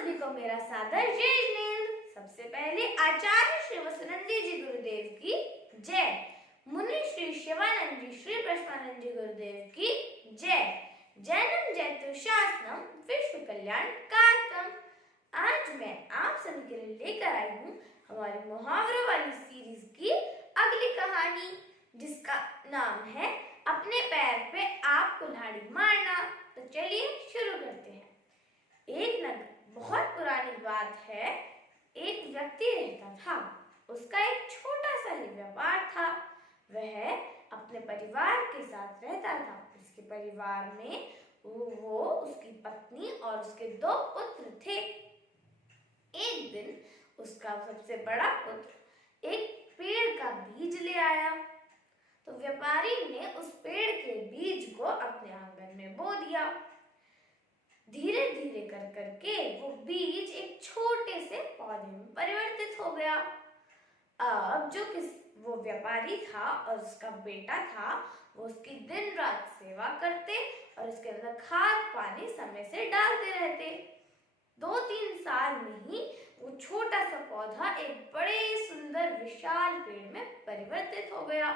सभी को मेरा सादर जय जिनेंद्र। सबसे पहले आचार्य श्री वसुनंदी जी गुरुदेव की जय, मुनि श्री शिवानंद जी श्री प्रश्नानंद जी गुरुदेव की जय। जैनम जयतु शासनम विश्व कल्याण कारकम। आज मैं आप सभी के लिए लेकर आई हूँ हमारी मुहावरों वाली सीरीज की अगली कहानी, जिसका नाम है अपने पैर पे आप कुल्हाड़ी मारना। तो चलिए शुरू करते हैं। एक नगर, बहुत पुरानी बात है, एक व्यक्ति रहता था। उसका एक छोटा सा ही व्यापार था। वह अपने परिवार के साथ रहता था। उसके परिवार में वो उसकी पत्नी और उसके 2 पुत्र थे। एक दिन उसका सबसे बड़ा पुत्र एक पेड़ का बीज ले आया। तो व्यापारी ने उस पेड़ के बीज को अपने आंगन में बो दिया। धीरे धीरे कर करके वो बीज एक छोटे से पौधे में परिवर्तित हो गया। अब वो व्यापारी था और उसका बेटा था, वो उसकी दिन रात सेवा करते और उसके अंदर खाद पानी समय से डालते रहते। 2-3 साल में ही वो छोटा सा पौधा एक बड़े सुंदर विशाल पेड़ में परिवर्तित हो गया।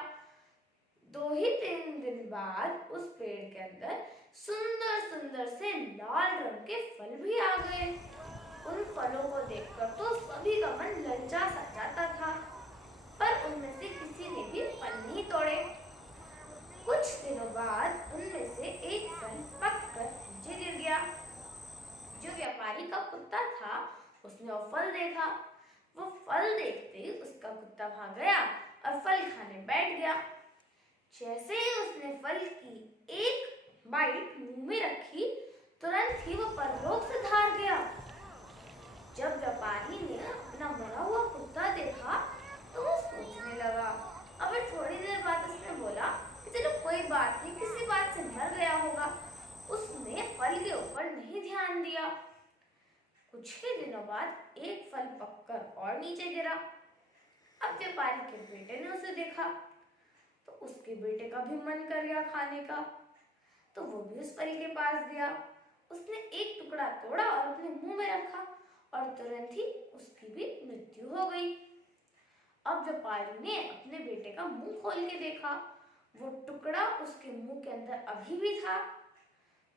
2-3 दिन बाद उस पेड़ के अंदर सुंदर सुंदर से लाल रंग के फल भी आ गए। उन फलों को देखकर तो सभी का मन ललचा सा जाता था, पर उनमें से किसी ने भी फल नहीं तोड़े। कुछ दिनों बाद उनमें से एक फल पककर नीचे गिर गया। जो व्यापारी का कुत्ता था, उसने वो फल देखा। वो फल देखते ही उसका कुत्ता भाग गया और फल खाने बैठ गया। जैसे ही उसने फल की एक बाइट मुंह में रखी, तुरंत ही वो परलोक से धार गया। जब व्यापारी ने अपना मरा हुआ कुत्ता देखा तो वो सोचने लगा। अब थोड़ी देर बाद उसने बोला कि चलो कोई बात नहीं, किसी बात से मर गया होगा। उसने फल के ऊपर नहीं ध्यान दिया। कुछ ही दिनों बाद एक फल पककर और नीचे गिरा। अब व्यापारी के बेटे ने उसे देखा तो उसके बेटे का भी मन कर गया खाने का, तो वो भी उस फल के पास गया। उसने एक टुकड़ा तोड़ा और अपने मुंह में रखा और तुरंत ही उसकी भी मृत्यु हो गई। अब व्यापारी ने अपने बेटे का मुंह खोल के देखा। वो टुकड़ा उसके मुंह के अंदर अभी भी था।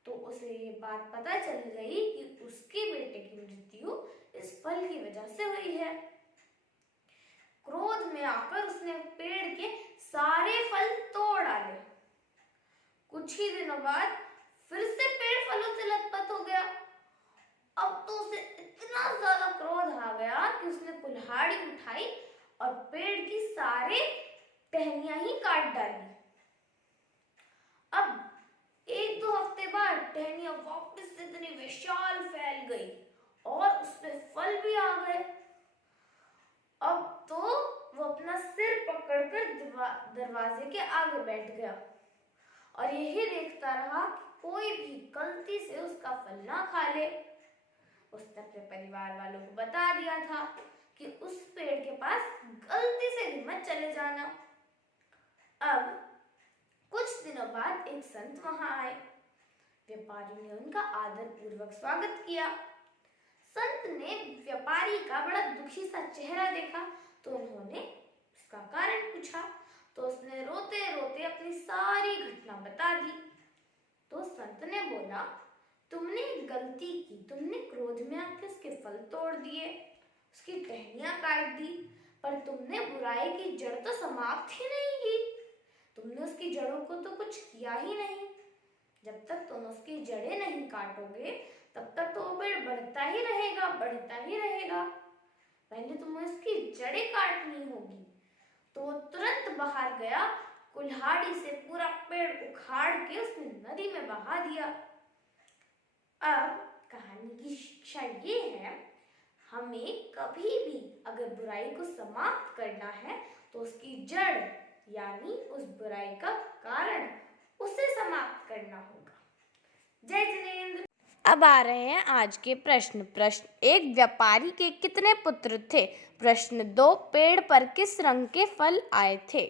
तो उसे ये बात पता चल गई कि उसके बेटे की मृत्यु इस फल की वजह से हुई है। क्रोध में आकर उसने पेड़ के सारे फल तोड़ डाले। कुछ ही दिनों बाद फिर से पेड़ फलों से लथपथ हो गया। अब तो उसे इतना ज्यादा क्रोध आ गया कि उसने कुल्हाड़ी उठाई और पेड़ की सारे टहनियां ही काट डाली। अब 1-2 हफ्ते बाद टहनियां वापस से इतनी विशाल फैल गई और उसमें फल भी आ गए। अब तो वो अपना सिर पकड़कर दरवाजे के आगे बैठ गया और यही देखता रहा कि कोई भी गलती से उसका फल ना खा ले। उसने अपने परिवार वालों को बता दिया था कि उस पेड़ के पास गलती से भी मत चले जाना। अब कुछ दिनों बाद एक संत वहां आए। व्यापारी ने उनका आदर पूर्वक स्वागत किया। संत ने व्यापारी का बड़ा दुखी सा चेहरा देखा तो उन्होंने उसका कारण पूछा। तो उसने रोते रोते अपनी सारी घटना बता दी। तो संत ने बोला, तुमने गलती की, तुमने क्रोध में आके उसके फल तोड़ दिए, उसकी टहनियां काट दी, पर तुमने बुराई की जड़ तो समाप्त ही नहीं की। तुमने उसकी जड़ों को तो कुछ किया ही नहीं। जब तक तुम उसकी जड़ें नहीं काटोगे तब तक तो वो पेड़ बढ़ता ही रहेगा, बढ़ता ही रहेगा। पहले तुम्हें उसकी जड़ें काटनी होगी। तो वो तुरंत बाहर गया, कुल्हाड़ी से पूरा पेड़ उखाड़ के उसने नदी में बहा दिया। अब कहानी की शिक्षा ये है, हमें कभी भी अगर बुराई को समाप्त करना है तो उसकी जड़ यानी उस बुराई का कारण उसे समाप्त करना होगा। जय जिनेंद्र। अब आ रहे हैं आज के प्रश्न। प्रश्न 1, व्यापारी के कितने पुत्र थे? प्रश्न 2, पेड़ पर किस रंग के फल आए थे?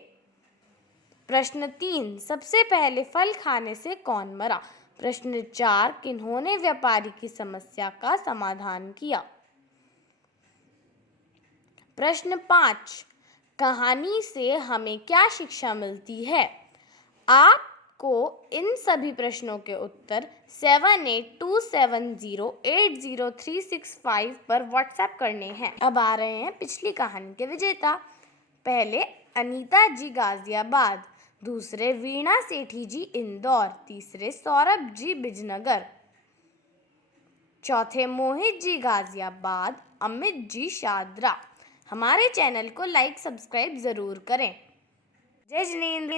प्रश्न 3, सबसे पहले फल खाने से कौन मरा? प्रश्न 4, किन्होंने व्यापारी की समस्या का समाधान किया? प्रश्न 5, कहानी से हमें क्या शिक्षा मिलती है? आपको इन सभी प्रश्नों के उत्तर 7827080365 पर व्हाट्सएप करने हैं। अब आ रहे हैं पिछली कहानी के विजेता। पहले अनीता जी गाजियाबाद, दूसरे वीणा सेठी जी इंदौर, तीसरे सौरभ जी बिजनगर, चौथे मोहित जी गाजियाबाद, अमित जी शादरा। हमारे चैनल को लाइक सब्सक्राइब ज़रूर करें। जय जिनेंद्र।